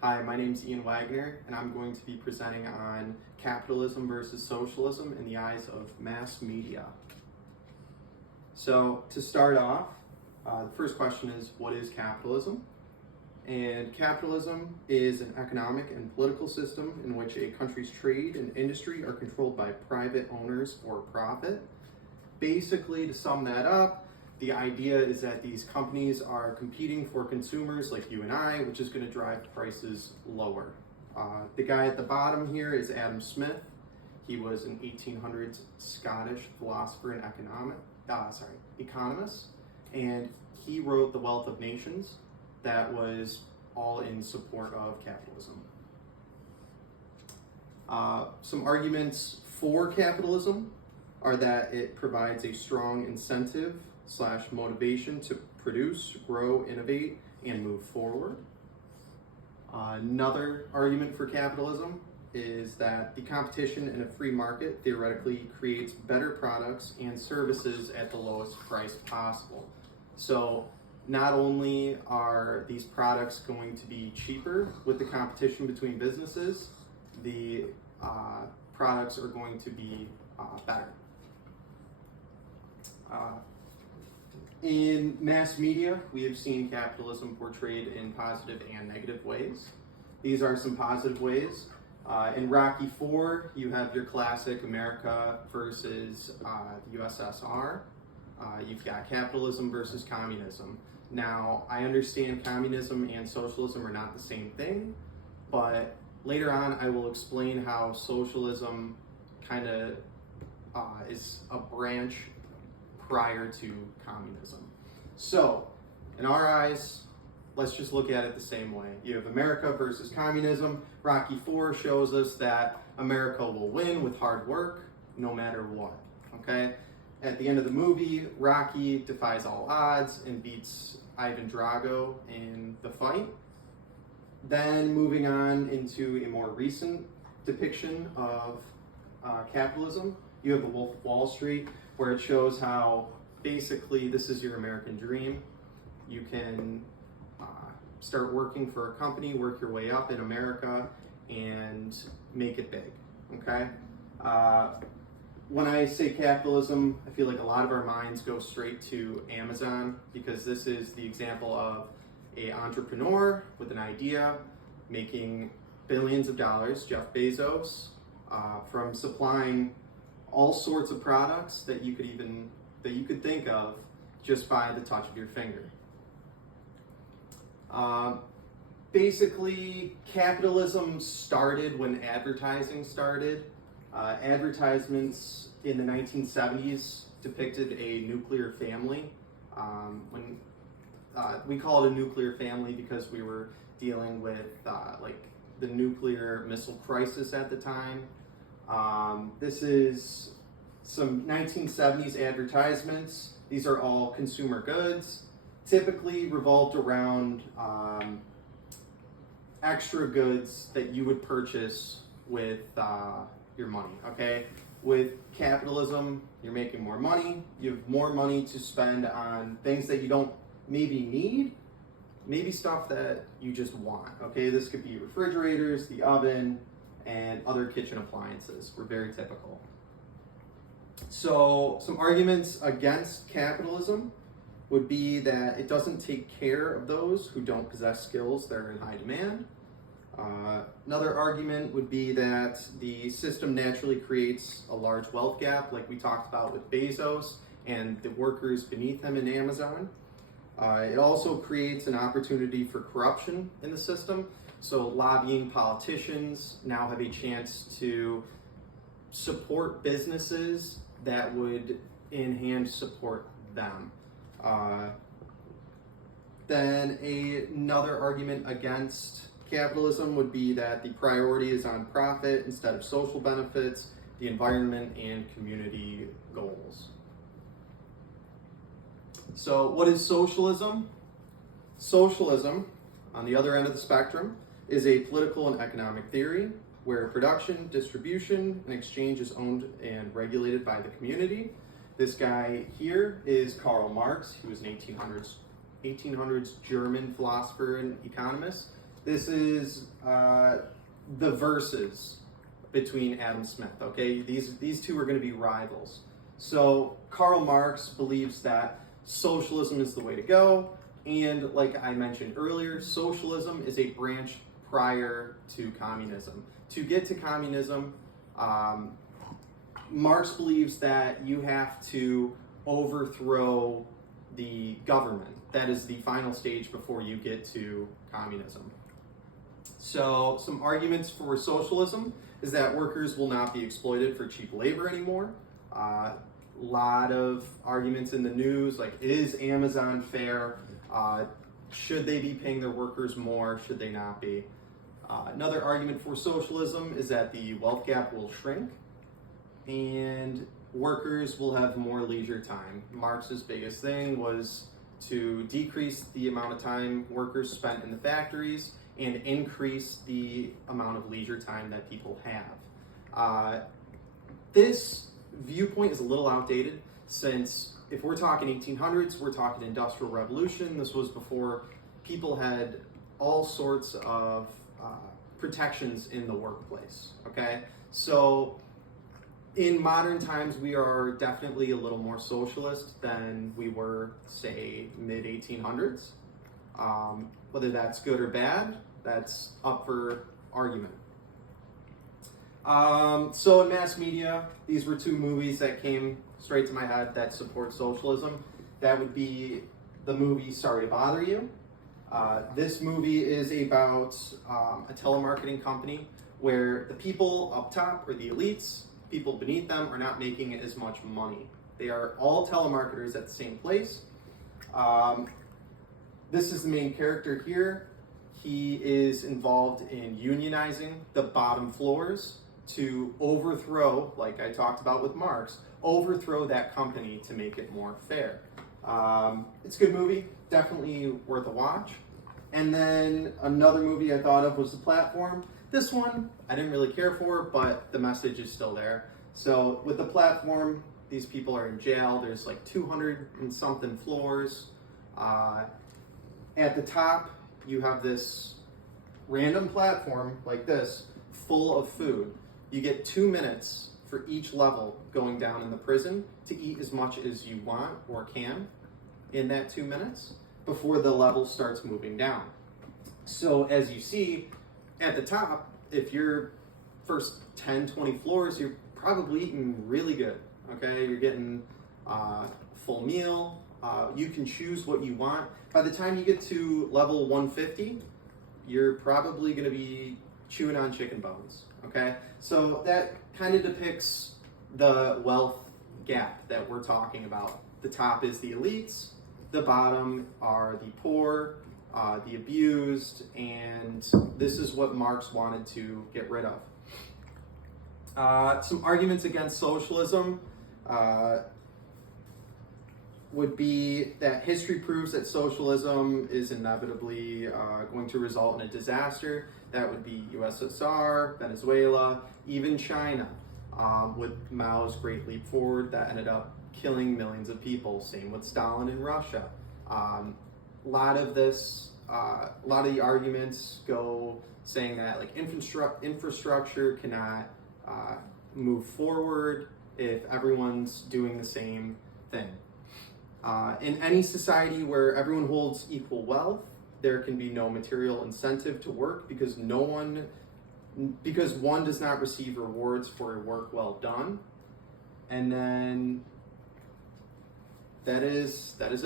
Hi, my name's Ian Wagner, and I'm going to be presenting on capitalism versus socialism in the eyes of mass media. So, to start off, the first question is, what is capitalism? And capitalism is an economic and political system in which a country's trade and industry are controlled by private owners for profit. Basically, to sum that up, the idea is that these companies are competing for consumers like you and I, which is going to drive prices lower. The guy at the bottom here is Adam Smith. He was an 1800s Scottish philosopher and economist, and he wrote The Wealth of Nations that was all in support of capitalism. Some arguments for capitalism are that it provides a strong incentive / motivation to produce, grow, innovate, and move forward. Another argument for capitalism is that the competition in a free market theoretically creates better products and services at the lowest price possible. So not only are these products going to be cheaper with the competition between businesses, the products are going to be better. In mass media, we have seen capitalism portrayed in positive and negative ways. These are some positive ways. In Rocky IV, you have your classic America versus the USSR. You've got capitalism versus communism. Now, I understand communism and socialism are not the same thing, but later on I will explain how socialism kind of is a branch prior to communism. So, in our eyes, let's just look at it the same way. You have America versus communism. Rocky IV shows us that America will win with hard work, no matter what, okay? At the end of the movie, Rocky defies all odds and beats Ivan Drago in the fight. Then moving on into a more recent depiction of capitalism, you have The Wolf of Wall Street, where it shows how basically this is your American dream. You can start working for a company, work your way up in America, and make it big, okay? When I say capitalism, I feel like a lot of our minds go straight to Amazon, because this is the example of an entrepreneur with an idea making billions of dollars, Jeff Bezos, from supplying all sorts of products that you could think of just by the touch of your finger. Basically, capitalism started when advertising started. Advertisements in the 1970s depicted a nuclear family. We call it a nuclear family because we were dealing with the nuclear missile crisis at the time. This is some 1970s advertisements. These are all consumer goods, typically revolved around extra goods that you would purchase with your money, okay? With capitalism, you're making more money. You have more money to spend on things that you don't maybe need, maybe stuff that you just want, okay? This could be refrigerators, the oven, and other kitchen appliances were very typical. So some arguments against capitalism would be that it doesn't take care of those who don't possess skills that are in high demand. Another argument would be that the system naturally creates a large wealth gap, like we talked about with Bezos and the workers beneath him in Amazon. It also creates an opportunity for corruption in the system. So lobbying politicians now have a chance to support businesses that would in hand support them. Then another argument against capitalism would be that the priority is on profit instead of social benefits, the environment, and community goals. So what is socialism? Socialism, on the other end of the spectrum, is a political and economic theory where production, distribution, and exchange is owned and regulated by the community. This guy here is Karl Marx, who was an 1800s German philosopher and economist. This is the verses between Adam Smith, okay? These two are going to be rivals. So Karl Marx believes that socialism is the way to go, and like I mentioned earlier, socialism is a branch prior to communism. To get to communism, Marx believes that you have to overthrow the government. That is the final stage before you get to communism. So some arguments for socialism is that workers will not be exploited for cheap labor anymore. Lot of arguments in the news, like, is Amazon fair? Should they be paying their workers more? Should they not be? Another argument for socialism is that the wealth gap will shrink and workers will have more leisure time. Marx's biggest thing was to decrease the amount of time workers spent in the factories and increase the amount of leisure time that people have. This viewpoint is a little outdated, since if we're talking 1800s, we're talking Industrial Revolution. This was before people had all sorts of protections in the workplace, okay? So in modern times, we are definitely a little more socialist than we were, say, mid-1800s. Whether that's good or bad, that's up for argument. So in mass media, these were two movies that came straight to my head that support socialism. That would be the movie Sorry to Bother You. This movie is about a telemarketing company where the people up top, or the elites, people beneath them, are not making as much money. They are all telemarketers at the same place. This is the main character here. He is involved in unionizing the bottom floors to overthrow, like I talked about with Marx, overthrow that company to make it more fair. It's a good movie, definitely worth a watch. And then another movie I thought of was The Platform. This one I didn't really care for, but the message is still there. So with The Platform, these people are in jail. There's like 200 and something floors. At the top, you have this random platform like this, full of food. You get 2 minutes for each level going down in the prison to eat as much as you want or can in that 2 minutes before the level starts moving down. So as you see at the top, if you're first 10, 20 floors, you're probably eating really good, okay? You're getting full meal. You can choose what you want. By the time you get to level 150, you're probably gonna be chewing on chicken bones, okay? So that kind of depicts the wealth gap that we're talking about. The top is the elites, the bottom are the poor, the abused, and this is what Marx wanted to get rid of. Some arguments against socialism would be that history proves that socialism is inevitably going to result in a disaster. That would be USSR, Venezuela, even China, with Mao's Great Leap Forward that ended up killing millions of people. Same with Stalin in Russia. A lot of the arguments go saying that like infrastructure cannot move forward if everyone's doing the same thing. In any society where everyone holds equal wealth, there can be no material incentive to work because one does not receive rewards for work well done. And then that is